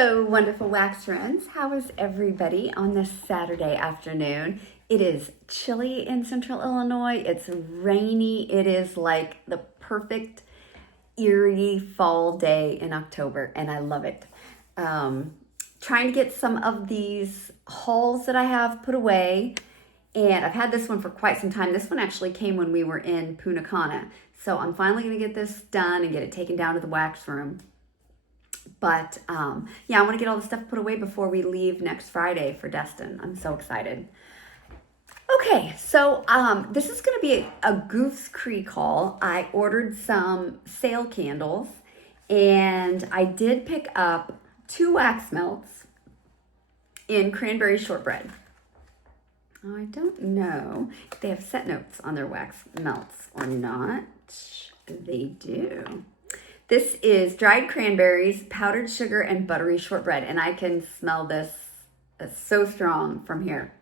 Hello, wonderful wax friends. How is everybody on this Saturday afternoon? It is chilly in central Illinois. It's rainy. It is like the perfect eerie fall day in October, and I love it. Trying to get some of these hauls that I have put away, and I've had this one for quite some time. This one actually came when we were in Punta Cana, so I'm finally going to get this done and get it taken down to the wax room. But yeah, I want to get all the stuff put away before we leave next Friday for Destin. I'm so excited. Okay, so this is going to be a GooseCreek haul. I ordered some sale candles, and I did pick up 2 wax melts in cranberry shortbread. I don't know if they have scent notes on their wax melts or not. They do. This is dried cranberries, powdered sugar, and buttery shortbread, and I can smell this. It's so strong from here.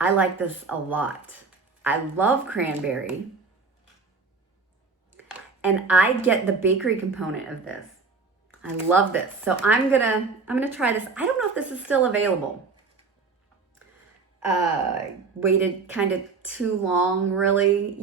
I like this a lot. I love cranberry, and I get the bakery component of this. I love this, so I'm gonna try this. I don't know if this is still available. Waited kind of too long, really,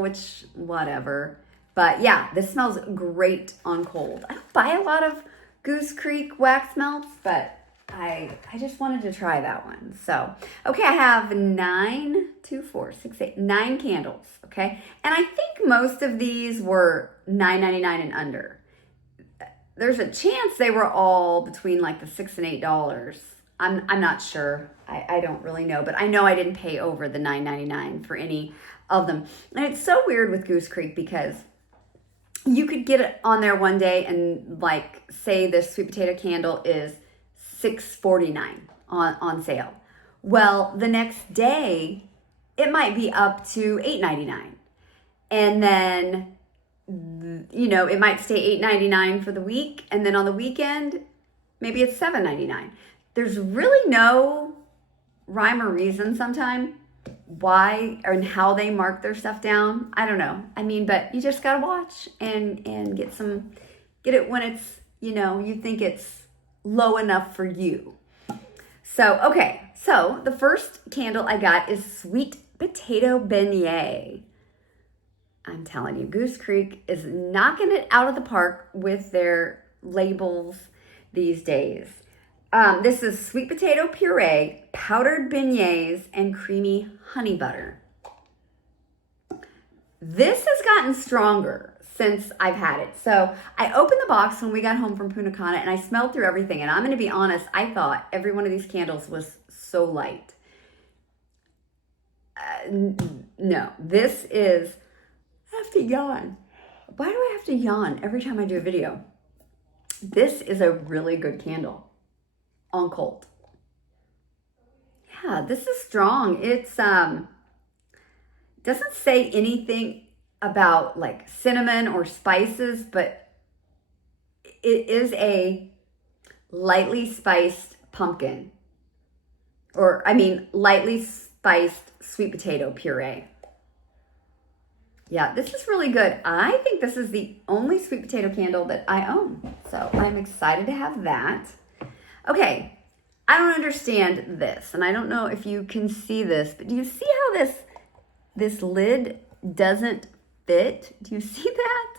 which whatever. But yeah, this smells great on cold. I don't buy a lot of GooseCreek wax melts, but I just wanted to try that one. So, okay, I have 9 candles, okay? And I think most of these were $9.99 and under. There's a chance they were all between like the $6 and $8. I'm not sure. I don't really know, but I know I didn't pay over the $9.99 for any of them. And it's so weird with GooseCreek because you could get it on there one day and like say this sweet potato candle is $6.49 on sale. Well, the next day it might be up to $8.99. And then it might stay $8.99 for the week, and then on the weekend maybe it's $7.99. There's really no rhyme or reason sometimes why and how they mark their stuff down. I don't know. But you just gotta watch and get it when it's, you think it's low enough for you. So, okay. So the first candle I got is sweet potato beignet. I'm telling you, GooseCreek is knocking it out of the park with their labels these days. This is sweet potato puree, powdered beignets, and creamy honey butter. This has gotten stronger since I've had it. So I opened the box when we got home from Punta Cana, and I smelled through everything. And I'm going to be honest, I thought every one of these candles was so light. No, this is, I have to yawn. Why do I have to yawn every time I do a video? This is a really good candle on cold. Yeah, this is strong. It's doesn't say anything about like cinnamon or spices, but it is a lightly spiced pumpkin, or lightly spiced sweet potato puree. Yeah, this is really good. I think this is the only sweet potato candle that I own, so I'm excited to have that. Okay, I don't understand this, and I don't know if you can see this, but do you see how this lid doesn't fit? Do you see that?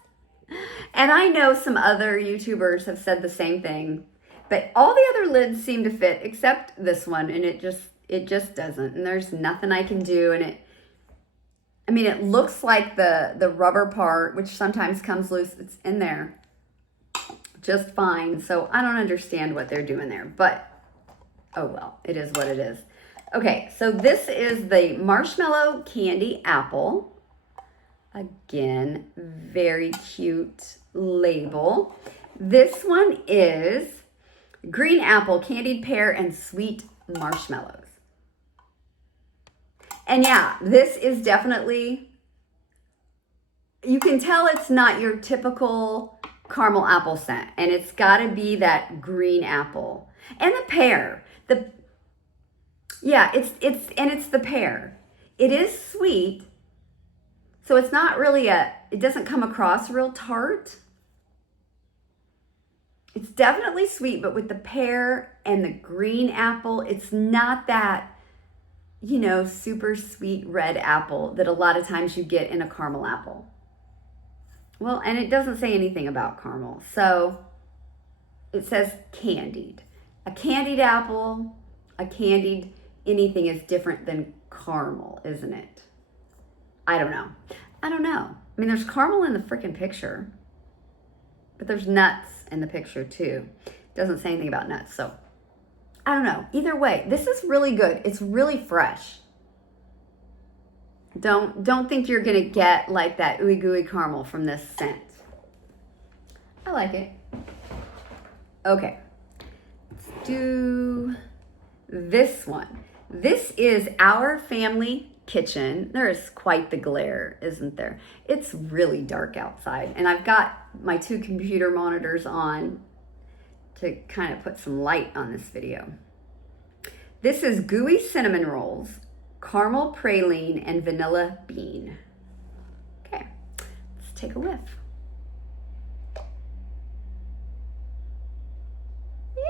And I know some other YouTubers have said the same thing, but all the other lids seem to fit except this one, and it just doesn't, and there's nothing I can do, and it looks like the rubber part, which sometimes comes loose, it's in there just fine. So I don't understand what they're doing there, but oh well, it is what it is. Okay, so this is the marshmallow candy apple. Again, very cute label. This one is green apple, candied pear, and sweet marshmallows. And yeah, this is definitely, you can tell it's not your typical caramel apple scent, and it's got to be that green apple and the pear. It's the pear. It is sweet, so it's not really it doesn't come across real tart. It's definitely sweet, but with the pear and the green apple, it's not that, super sweet red apple that a lot of times you get in a caramel apple. Well, and it doesn't say anything about caramel. So it says candied. A candied apple, a candied anything is different than caramel, isn't it? I don't know. I mean, there's caramel in the freaking picture, but there's nuts in the picture too. It doesn't say anything about nuts, so I don't know. Either way, this is really good. It's really fresh. Don't think you're gonna get like that ooey gooey caramel from this scent. I like it. Okay, let's do this one. This is Our Family Kitchen. There is quite the glare, isn't there? It's really dark outside, and I've got my 2 computer monitors on to kind of put some light on this video. This is gooey cinnamon rolls, caramel praline, and vanilla bean. Okay, let's take a whiff.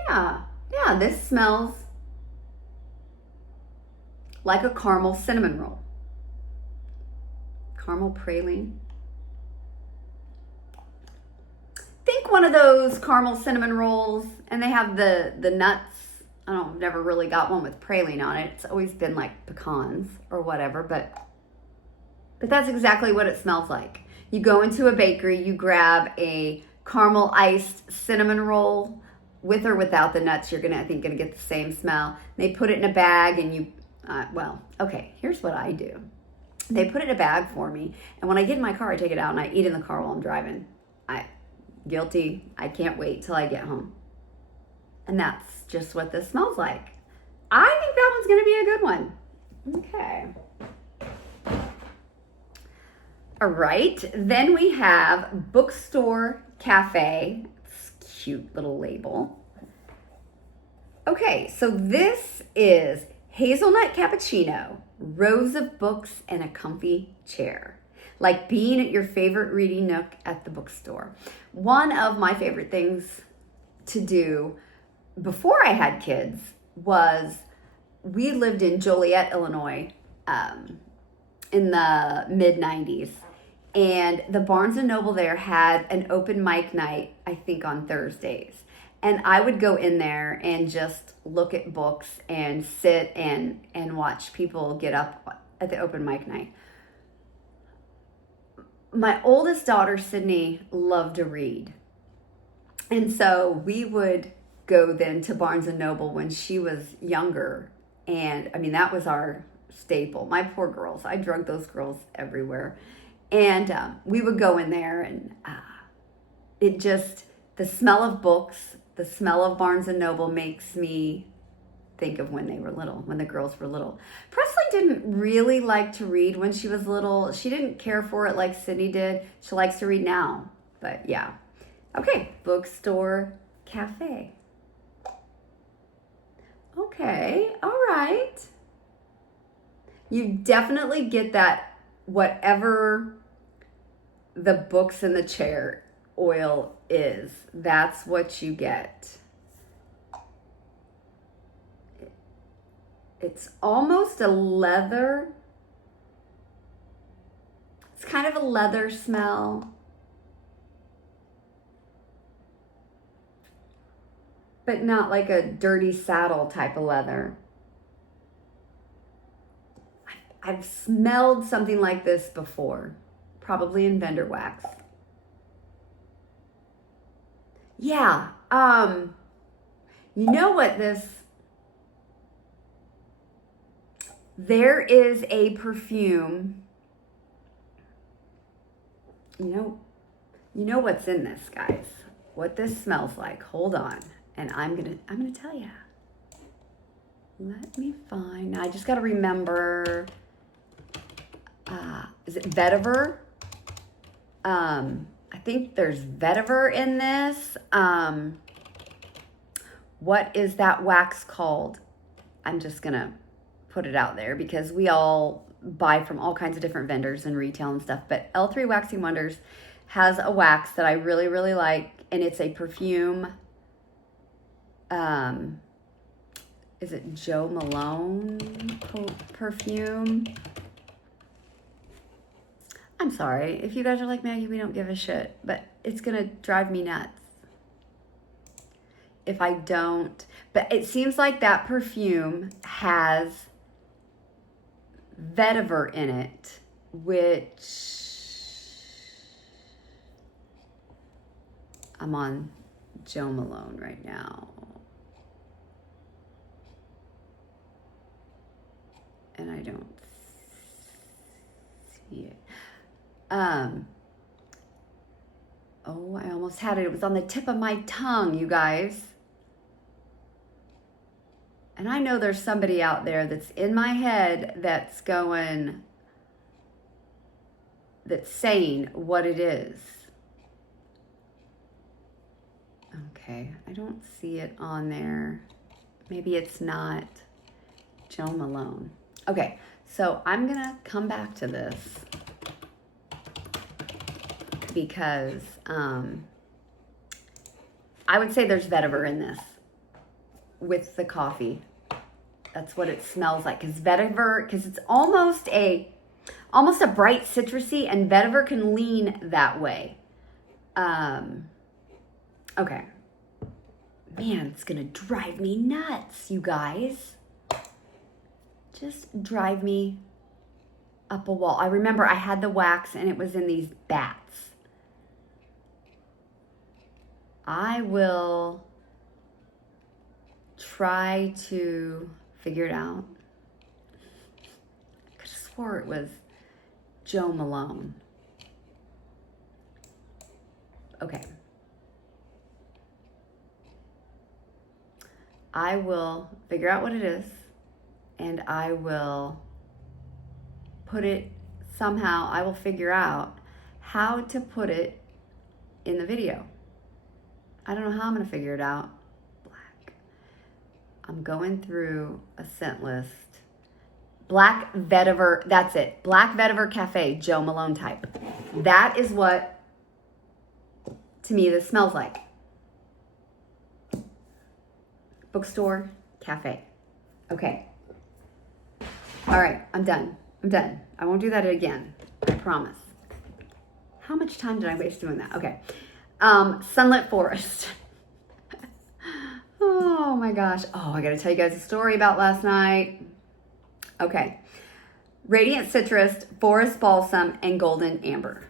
Yeah, this smells like a caramel cinnamon roll. Caramel praline. Think one of those caramel cinnamon rolls, and they have the nuts. I don't know, I've never really got one with praline on it. It's always been like pecans or whatever, but that's exactly what it smells like. You go into a bakery, you grab a caramel iced cinnamon roll with or without the nuts. You're I think gonna get the same smell. They put it in a bag, and you, okay, here's what I do. They put it in a bag for me, and when I get in my car, I take it out and I eat in the car while I'm driving. Guilty. I can't wait till I get home. And that's just what this smells like. I think that one's going to be a good one. Okay. All right. Then we have Bookstore Cafe. It's a cute little label. Okay, so this is hazelnut cappuccino, rows of books, and a comfy chair. Like being at your favorite reading nook at the bookstore. One of my favorite things to do before I had kids was, we lived in Joliet, Illinois, in the mid-90s. And the Barnes & Noble there had an open mic night, I think on Thursdays. And I would go in there and just look at books and sit and watch people get up at the open mic night. My oldest daughter, Sydney, loved to read. And so we would go then to Barnes & Noble when she was younger. And I mean, that was our staple. My poor girls. I drugged those girls everywhere. And we would go in there, and it just, the smell of books, the smell of Barnes & Noble makes me think of when they were little, when the girls were little. Presley didn't really like to read when she was little. She didn't care for it like Sydney did. She likes to read now, but yeah. Okay, Bookstore Cafe. Okay, all right. You definitely get that, whatever the books in the chair oil is, that's what you get. It's almost a leather. It's kind of a leather smell. But not like a dirty saddle type of leather. I've smelled something like this before, probably in vendor wax. Yeah, you know what there is a perfume. You know what's in this, guys. What this smells like. Hold on. And I'm gonna tell you. Let me find. I just gotta remember. Is it vetiver? I think there's vetiver in this. What is that wax called? I'm just gonna put it out there because we all buy from all kinds of different vendors and retail and stuff. But L3 Waxing Wonders has a wax that I really, really like, and it's a perfume is it Joe Malone perfume? I'm sorry. If you guys are like, Maggie, we don't give a shit, but it's going to drive me nuts if I don't. But it seems like that perfume has vetiver in it, which I'm on Joe Malone right now. And I don't see it. Oh, I almost had it. It was on the tip of my tongue, you guys. And I know there's somebody out there that's in my head that's saying what it is. Okay, I don't see it on there. Maybe it's not Joe Malone. Okay, so I'm gonna come back to this because I would say there's vetiver in this with the coffee. That's what it smells like. Because it's almost a bright citrusy, and vetiver can lean that way. Okay. Man, it's gonna drive me nuts, you guys. Just drive me up a wall. I remember I had the wax and it was in these bats. I will try to figure it out. I could have swore it was Joe Malone. Okay. I will figure out what it is, and I will put it somehow. I will figure out how to put it in the video. I don't know how I'm going to figure it out. Black. I'm going through a scent list. Black vetiver, that's it. Black vetiver cafe, Joe Malone type. That is what, to me, this smells like. Bookstore, cafe. Okay. All right, I'm done. I won't do that again. I promise. How much time did I waste doing that? Okay. Sunlit Forest. Oh my gosh. Oh, I got to tell you guys a story about last night. Okay. Radiant Citrus, Forest Balsam, and Golden Amber.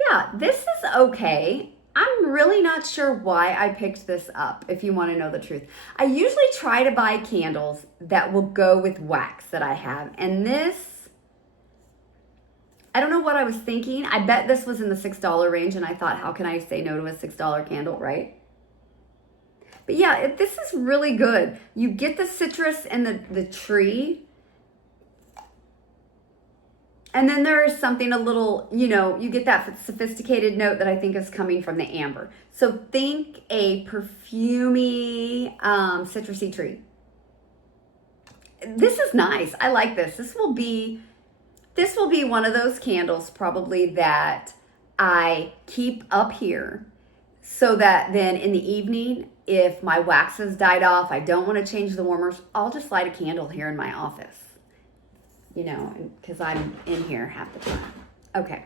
Yeah, this is okay. I'm really not sure why I picked this up, if you want to know the truth. I usually try to buy candles that will go with wax that I have. And this, I don't know what I was thinking. I bet this was in the $6 range, and I thought, how can I say no to a $6 candle, right? But yeah, this is really good. You get the citrus and the tree. And then there is something a little, you get that sophisticated note that I think is coming from the amber. So think a perfumey, citrusy tree. This is nice. I like this. This will be one of those candles probably that I keep up here so that then in the evening, if my wax has died off, I don't want to change the warmers, I'll just light a candle here in my office. Because I'm in here half the time. Okay.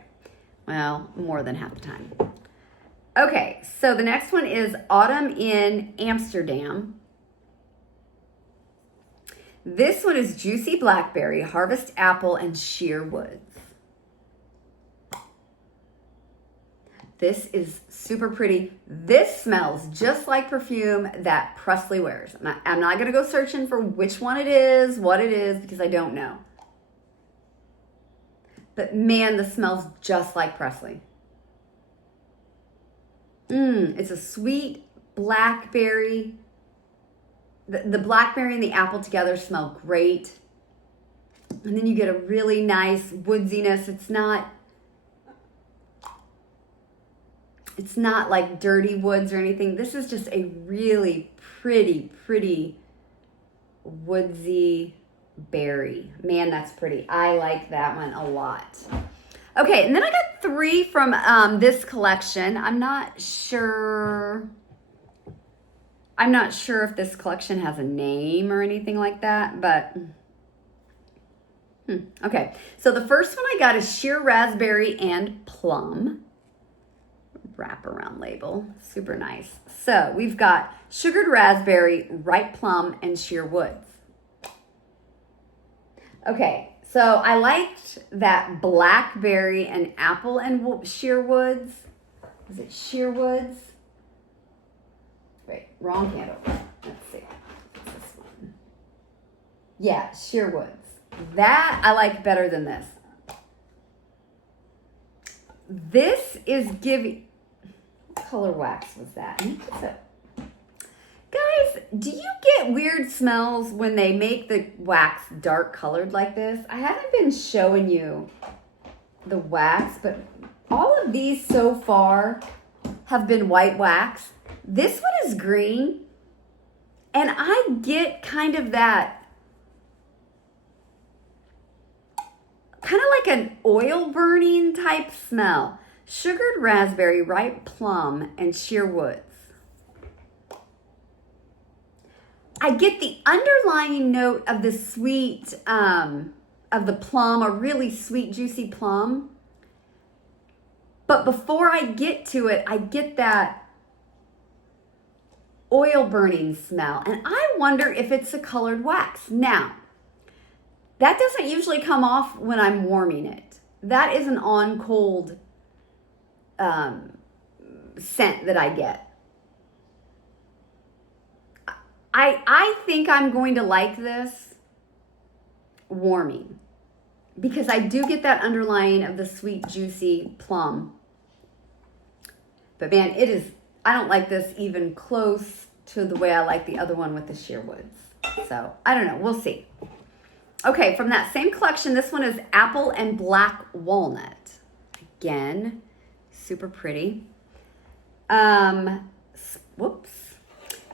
Well, more than half the time. Okay, so the next one is Autumn in Amsterdam. This one is Juicy Blackberry, Harvest Apple, and Sheer Woods. This is super pretty. This smells just like perfume that Presley wears. I'm not going to go searching for which one it is, what it is, because I don't know. But man, this smells just like Presley. It's a sweet blackberry. The blackberry and the apple together smell great. And then you get a really nice woodsiness. It's not like dirty woods or anything. This is just a really pretty woodsy berry. Man, that's pretty. I like that one a lot. Okay, and then I got 3 from this collection. I'm not sure if this collection has a name or anything like that, but okay. So the first one I got is sheer raspberry and plum. Wraparound label, super nice. So we've got sugared raspberry, ripe plum, and sheer woods. Okay, so I liked that blackberry and apple and sheer woods. Is it sheer woods? Wait, wrong candle. Let's see. What's this one? Yeah, sheer woods. That I like better than this. This is giving. What color wax was that? Guys, do you get weird smells when they make the wax dark colored like this? I haven't been showing you the wax, but all of these so far have been white wax. This one is green, and I get kind of that, kind of like an oil burning type smell. Sugared raspberry, ripe plum, and sheer woods. I get the underlying note of the sweet, of the plum, a really sweet, juicy plum. But before I get to it, I get that oil burning smell. And I wonder if it's a colored wax. Now, that doesn't usually come off when I'm warming it. That is an on cold scent that I get. I think I'm going to like this warming because I do get that underlying of the sweet, juicy plum. But man, I don't like this even close to the way I like the other one with the sheer woods. So I don't know, we'll see. Okay, from that same collection, this one is apple and black walnut. Again, super pretty. Whoops.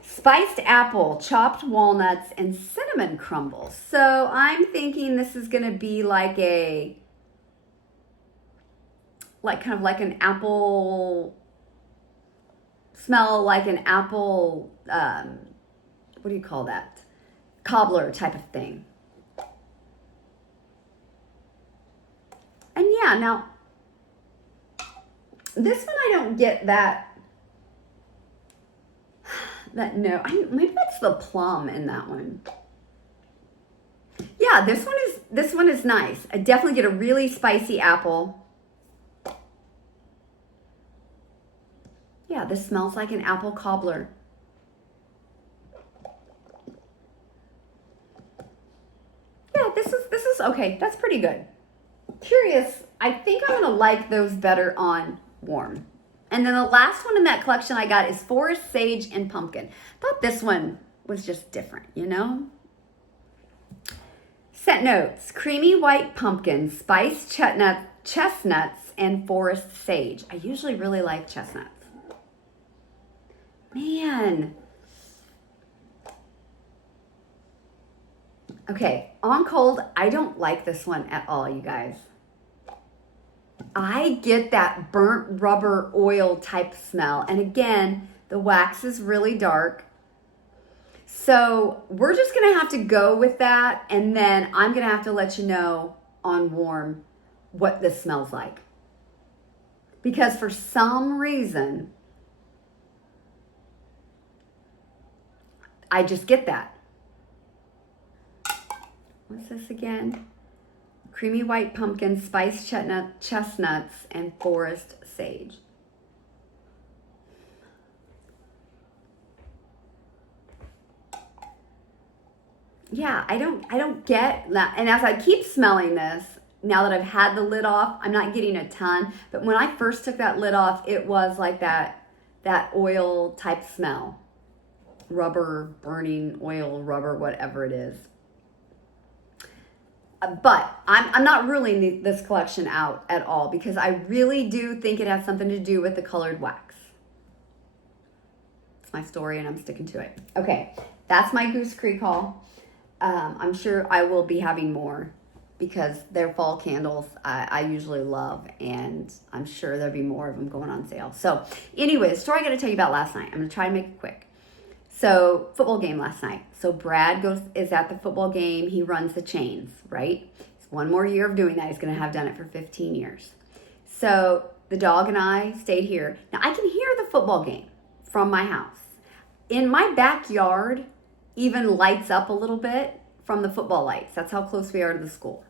Spiced apple, chopped walnuts, and cinnamon crumbles. So I'm thinking this is gonna be like kind of like an apple, smell like an apple, what do you call that? Cobbler type of thing. And yeah, now, this one I don't get that no, maybe that's the plum in that one. Yeah, this one is nice. I definitely get a really spicy apple. Yeah, this smells like an apple cobbler. Yeah, this is okay. That's pretty good. Curious. I think I'm gonna like those better on warm. And then the last one in that collection I got is Forest Sage and Pumpkin. Thought this one was just different, you know? Scent notes: creamy white pumpkin, spiced chestnuts, and forest sage. I usually really like chestnuts. Man. Okay, on cold, I don't like this one at all, you guys. I get that burnt rubber oil type smell. And again, the wax is really dark. So we're just going to have to go with that. And then I'm going to have to let you know on warm what this smells like. Because for some reason, I just get that. What's this again? Creamy white pumpkin, spiced chestnuts, and forest sage. Yeah, I don't get that. And as I keep smelling this, now that I've had the lid off, I'm not getting a ton. But when I first took that lid off, it was like that oil type smell. Rubber, burning oil, rubber, whatever it is. But I'm not ruling this collection out at all because I really do think it has something to do with the colored wax. It's my story and I'm sticking to it. Okay, that's my GooseCreek haul. I'm sure I will be having more because they're fall candles I usually love, and I'm sure there'll be more of them going on sale. So anyway, the story I got to tell you about last night. I'm going to try to make it quick. So football game last night. So Brad is at the football game. He runs the chains, right? It's one more year of doing that. He's going to have done it for 15 years. So the dog and I stayed here. Now I can hear the football game from my house. In my backyard, even lights up a little bit from the football lights. That's how close we are to the school.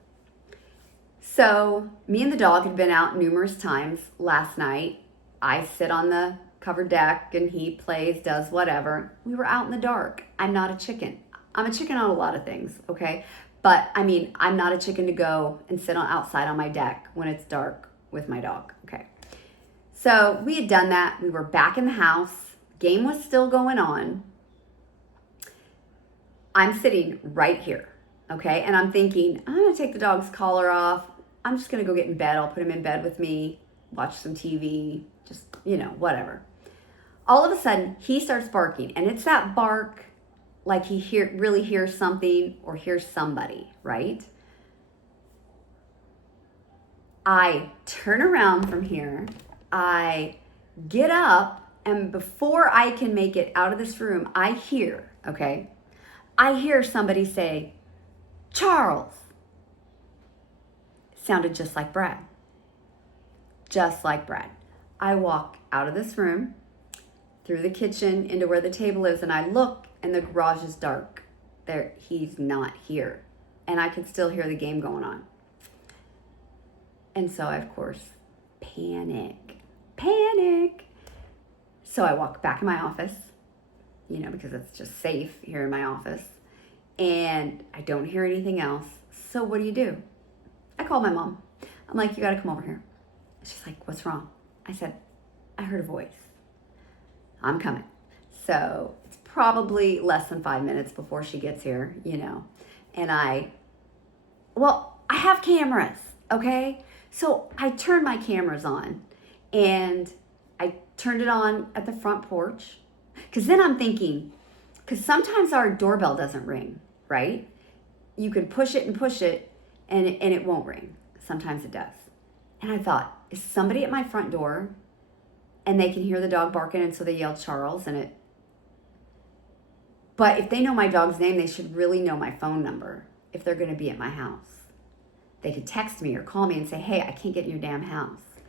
So me and the dog had been out numerous times last night. I sit on the covered deck and he plays, does whatever. We were out in the dark. I'm not a chicken. I'm a chicken on a lot of things, okay? But I mean, I'm not a chicken to go and sit outside on my deck when it's dark with my dog, okay? So we had done that. We were back in the house. Game was still going on. I'm sitting right here, okay? And I'm thinking, I'm gonna take the dog's collar off. I'm just gonna go get in bed. I'll put him in bed with me, watch some TV, just, whatever. All of a sudden, he starts barking, and it's that bark like he really hears something or hears somebody, right? I turn around from here, I get up, and before I can make it out of this room, I hear somebody say, "Charles." Sounded just like Brad. Just like Brad. I walk out of this room, through the kitchen into where the table is, and I look, and the garage is dark. He's not here. And I can still hear the game going on. And so I, of course, panic. So I walk back in my office, because it's just safe here in my office. And I don't hear anything else. So what do? I call my mom. I'm like, "You got to come over here." She's like, "What's wrong?" I said, "I heard a voice. I'm coming." So it's probably less than 5 minutes before she gets here, And I have cameras, okay? So I turned my cameras on, and I turned it on at the front porch. Because then I'm thinking, because sometimes our doorbell doesn't ring, right? You can push it, and it won't ring. Sometimes it does. And I thought, is somebody at my front door, and they can hear the dog barking, and so they yell Charles, but if they know my dog's name, they should really know my phone number if they're going to be at my house. They could text me or call me and say, "Hey, I can't get in your damn house."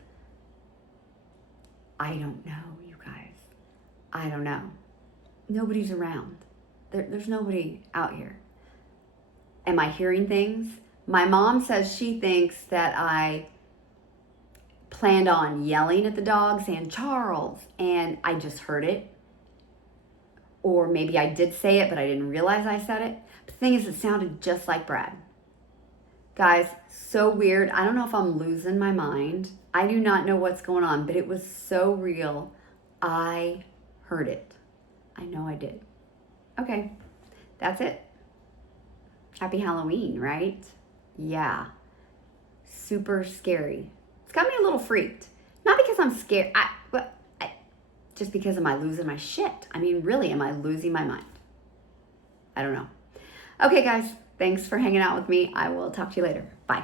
I don't know, you guys. I don't know. Nobody's around. There's nobody out here. Am I hearing things? My mom says she thinks that I planned on yelling at the dog, saying "Charles," and I just heard it. Or maybe I did say it, but I didn't realize I said it. The thing is, it sounded just like Brad. Guys, so weird. I don't know if I'm losing my mind. I do not know what's going on, but it was so real. I heard it. I know I did. Okay, that's it. Happy Halloween, right? Yeah. Super scary. It's got me a little freaked. Not because I'm scared, just because am I losing my shit? I mean, really, am I losing my mind? I don't know. Okay, guys, thanks for hanging out with me. I will talk to you later. Bye.